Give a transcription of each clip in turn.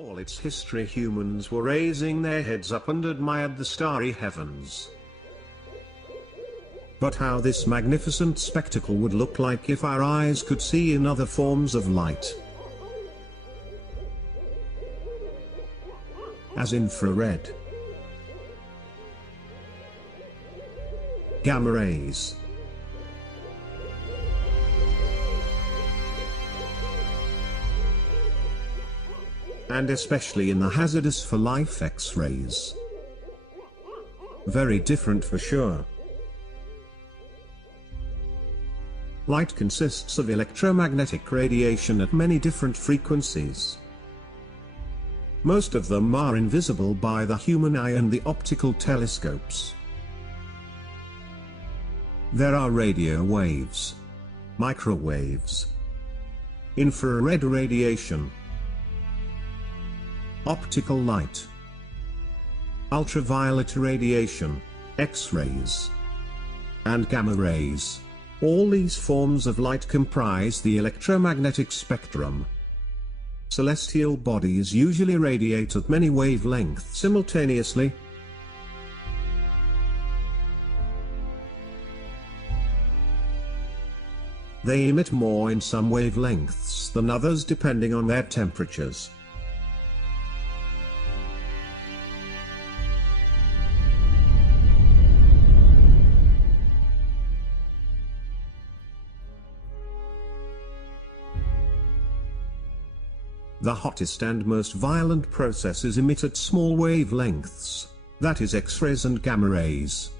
all its history humans were raising their heads up and admired the starry heavens. But how this magnificent spectacle would look like if our eyes could see in other forms of light, as infrared, gamma rays, and especially in the hazardous for life X-rays. Very different for sure. Light consists of electromagnetic radiation at many different frequencies. Most of them are invisible by the human eye and the optical telescopes. There are radio waves, microwaves, infrared radiation, optical light, ultraviolet radiation, X-rays, and gamma rays. All these forms of light comprise the electromagnetic spectrum. Celestial bodies usually radiate at many wavelengths simultaneously. They emit more in some wavelengths than others depending on their temperatures. The hottest and most violent processes emit at small wavelengths, that is X-rays and gamma rays.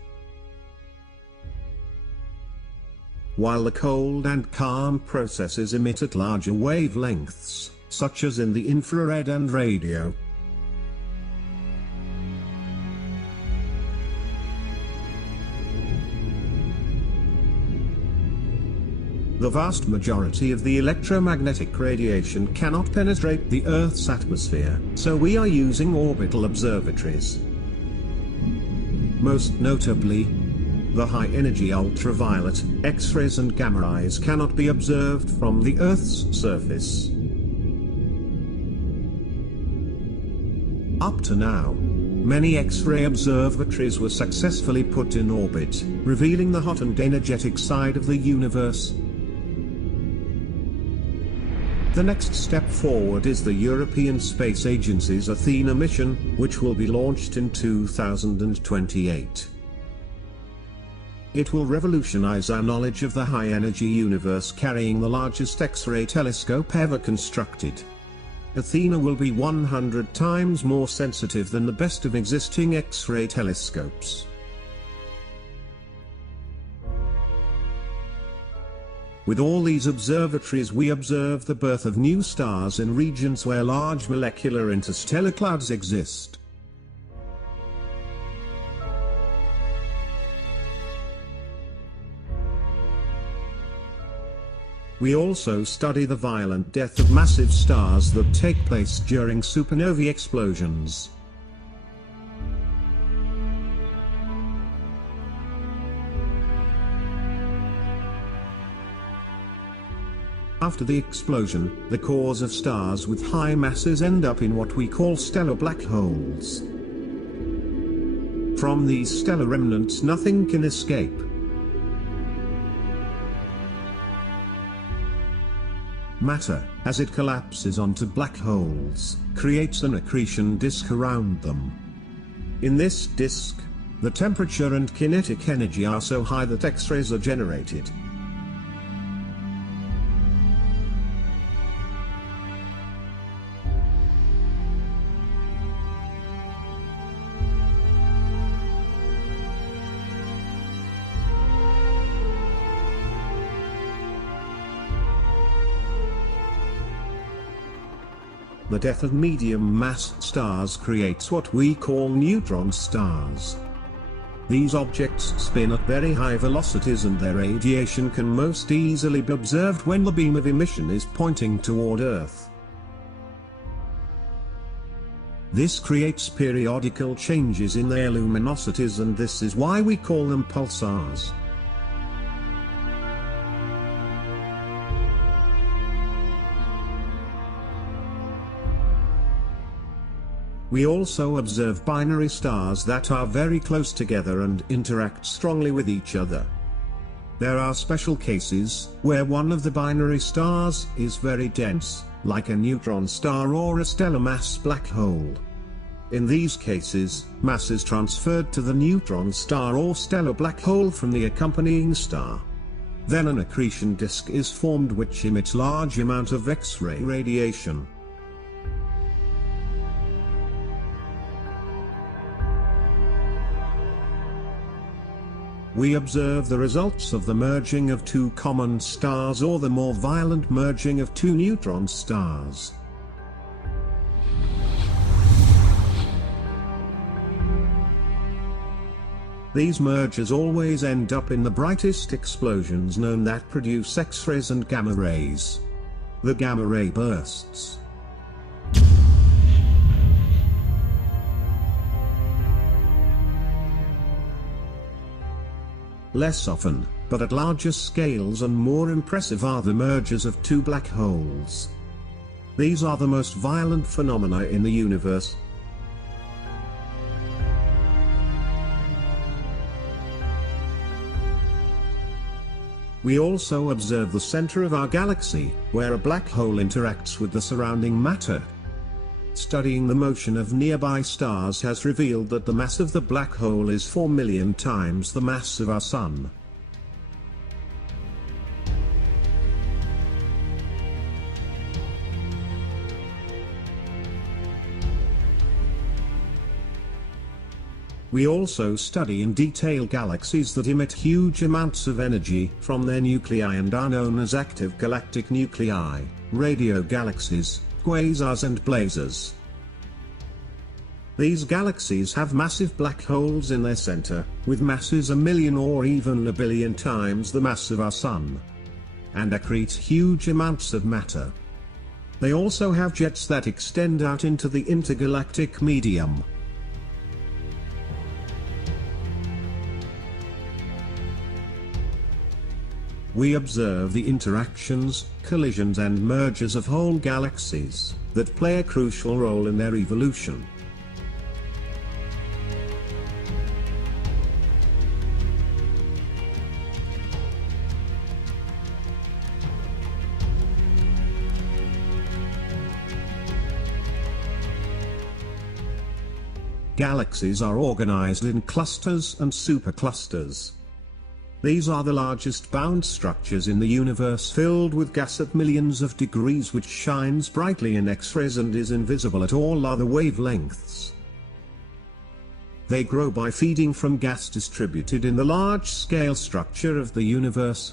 While the cold and calm processes emit at larger wavelengths, such as in the infrared and radio. The vast majority of the electromagnetic radiation cannot penetrate the Earth's atmosphere, so we are using orbital observatories. Most notably, the high-energy ultraviolet, X-rays and gamma rays cannot be observed from the Earth's surface. Up to now, many X-ray observatories were successfully put in orbit, revealing the hot and energetic side of the universe. The next step forward is the European Space Agency's Athena mission, which will be launched in 2028. It will revolutionize our knowledge of the high-energy universe, carrying the largest X-ray telescope ever constructed. Athena will be 100 times more sensitive than the best of existing X-ray telescopes. With all these observatories we observe the birth of new stars in regions where large molecular interstellar clouds exist. We also study the violent death of massive stars that take place during supernovae explosions. After the explosion, the cores of stars with high masses end up in what we call stellar black holes. From these stellar remnants nothing can escape. Matter, as it collapses onto black holes, creates an accretion disk around them. In this disk, the temperature and kinetic energy are so high that X-rays are generated. The death of medium-mass stars creates what we call neutron stars. These objects spin at very high velocities and their radiation can most easily be observed when the beam of emission is pointing toward Earth. This creates periodical changes in their luminosities, and this is why we call them pulsars. We also observe binary stars that are very close together and interact strongly with each other. There are special cases where one of the binary stars is very dense, like a neutron star or a stellar mass black hole. In these cases, mass is transferred to the neutron star or stellar black hole from the accompanying star. Then an accretion disk is formed which emits large amount of X-ray radiation. We observe the results of the merging of two common stars or the more violent merging of two neutron stars. These mergers always end up in the brightest explosions known that produce X-rays and gamma rays. The gamma ray bursts. Less often, but at larger scales and more impressive, are the mergers of two black holes. These are the most violent phenomena in the universe. We also observe the center of our galaxy, where a black hole interacts with the surrounding matter. Studying the motion of nearby stars has revealed that the mass of the black hole is 4 million times the mass of our Sun. We also study in detail galaxies that emit huge amounts of energy from their nuclei and are known as active galactic nuclei, radio galaxies, quasars and blazars. These galaxies have massive black holes in their center, with masses 1 million or even 1 billion times the mass of our Sun, and accrete huge amounts of matter. They also have jets that extend out into the intergalactic medium. We observe the interactions, collisions and mergers of whole galaxies, that play a crucial role in their evolution. Galaxies are organized in clusters and superclusters. These are the largest bound structures in the universe, filled with gas at millions of degrees, which shines brightly in X-rays and is invisible at all other wavelengths. They grow by feeding from gas distributed in the large-scale structure of the universe.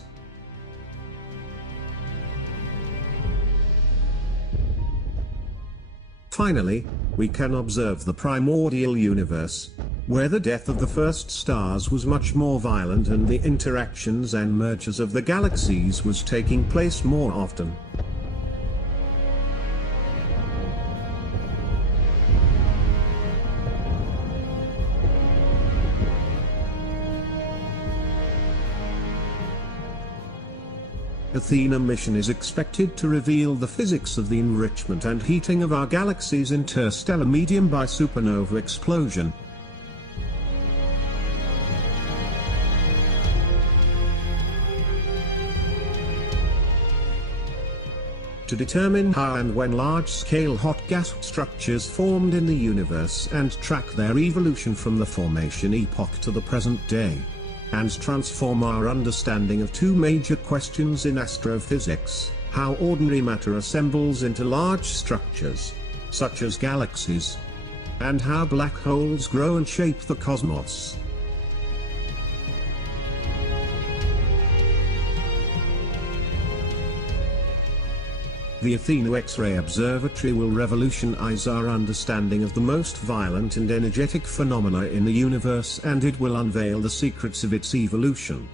Finally, we can observe the primordial universe, where the death of the first stars was much more violent and the interactions and mergers of the galaxies was taking place more often. Athena mission is expected to reveal the physics of the enrichment and heating of our galaxy's interstellar medium by supernova explosion. To determine how and when large-scale hot gas structures formed in the universe and track their evolution from the formation epoch to the present day, and transform our understanding of two major questions in astrophysics: how ordinary matter assembles into large structures, such as galaxies, and how black holes grow and shape the cosmos. The Athena X-ray Observatory will revolutionize our understanding of the most violent and energetic phenomena in the universe, and it will unveil the secrets of its evolution.